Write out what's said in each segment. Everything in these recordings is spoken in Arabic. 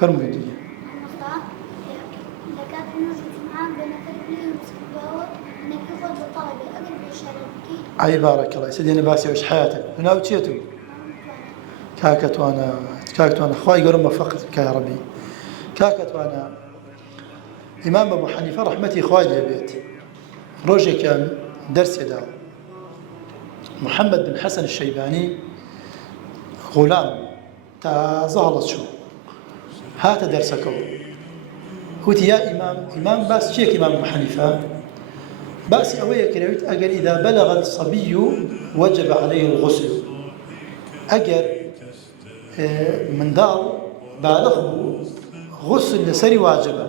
فرموا لي. أي بارك الله سيدي باسي وش حياتك هنا وتشيتو كاكت وأنا أخوي يقولون موفقتك يا ربي كاكت وأنا إمام أبو حنيفة رحمتي إخوي بيت روجي كان درس يداو محمد بن حسن الشيباني غلام تظهرت شو هات درسك قلت يا إمام باس شيك إمام أبو حنيفة باس أويك كرويت أجل إذا بلغ الصبي وجب عليه الغسل أجل من دار بالغه غسل لسري واجبه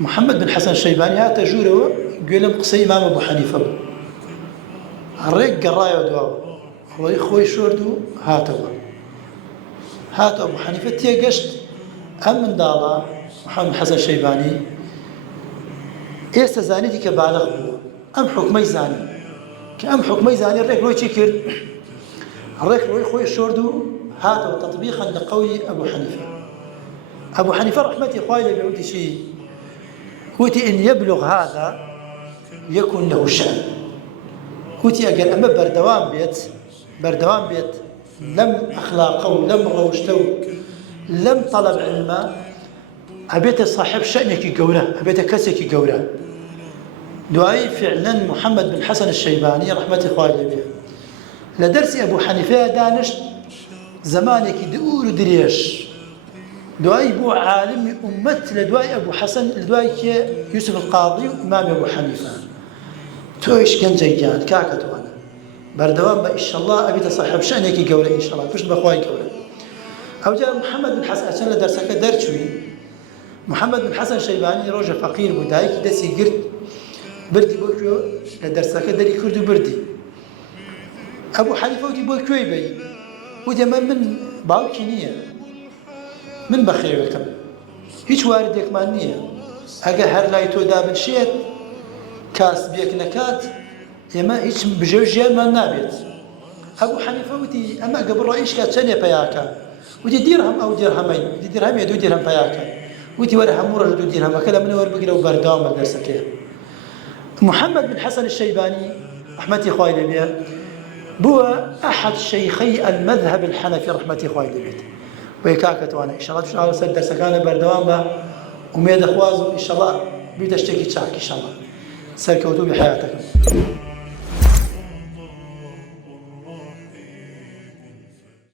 محمد بن حسن الشيباني هات جوره قال قصي إمام أبو حنيفة الرق قرايه ودواو هو خوي شوردو هات أبو حنيفة تيجشت أم من دار محمد بن حسن الشيباني ئێستا زانیتی کە بالغ بووە ئەم حکمەی زانی کە ئەم حکمەی زانی ڕێک ڕۆی چی کرد ڕێک ڕۆی خۆی شۆرد و هاتەوە تەطبیقا لقەولی ئەبوو حەنیفە ئەبوو حەنیفە ڕەحمەتی خوای لێبێ وتی چی وتی إن يبلغ هذا يكن له شأن وتی ئەگەر ئەمە بەردەوام بێت لەم ئەخلاقە و لەم ڕەوشتە و لەم طەلەب علمە أبيت صاحب شأنك جورة أبيت كسك جورة دعاء فعلا محمد بن حسن الشيباني رحمة الله به لدرس أبو حنيفة دانش زمانك دور دريش دعاء أبو عالم أمت لدعاء أبو حسن لدعاء يوسف القاضي وإمام أبو حنيفة تويش كان جيان كاكت وانا بردوام إن شاء الله أبيت صاحب شأنك جورة إن شاء الله فش بخواي جورة أو جاء محمد بن حسن عشان لدرسك درشوي محمد بن حسن الشيباني روجه فقير بدايك دسي قرد بردي بوكو لدرسك دري كردو بردي أبو حنيفة ودي بوكو يبي ودي من باوكي نية من بخيركم هيش واردك ما نية أجا هر لا يتودا بالشيء كاس بيك نكات يما هيش بجوجيا ما نابت أبو حنيفة ودي أما قبل رئيس كات شنيا بياكا ودي درهم أو درهمين ودي درهم يدو درهم بياكا وتي ورا حمورة جدو ديرها كلام من ور بقرا وبردام مدرسة محمد بن حسن الشيباني رحمتي خوي لبيه بو أحد شيخي المذهب الحنفي رحمتي خوي لبيه ويكاكت وانا إن شاء الله تشعر سد درس كان بردام به وميد أخوازه إن شاء الله بيتشتكي تشاك إن شاء الله سركوتوا بحياتكم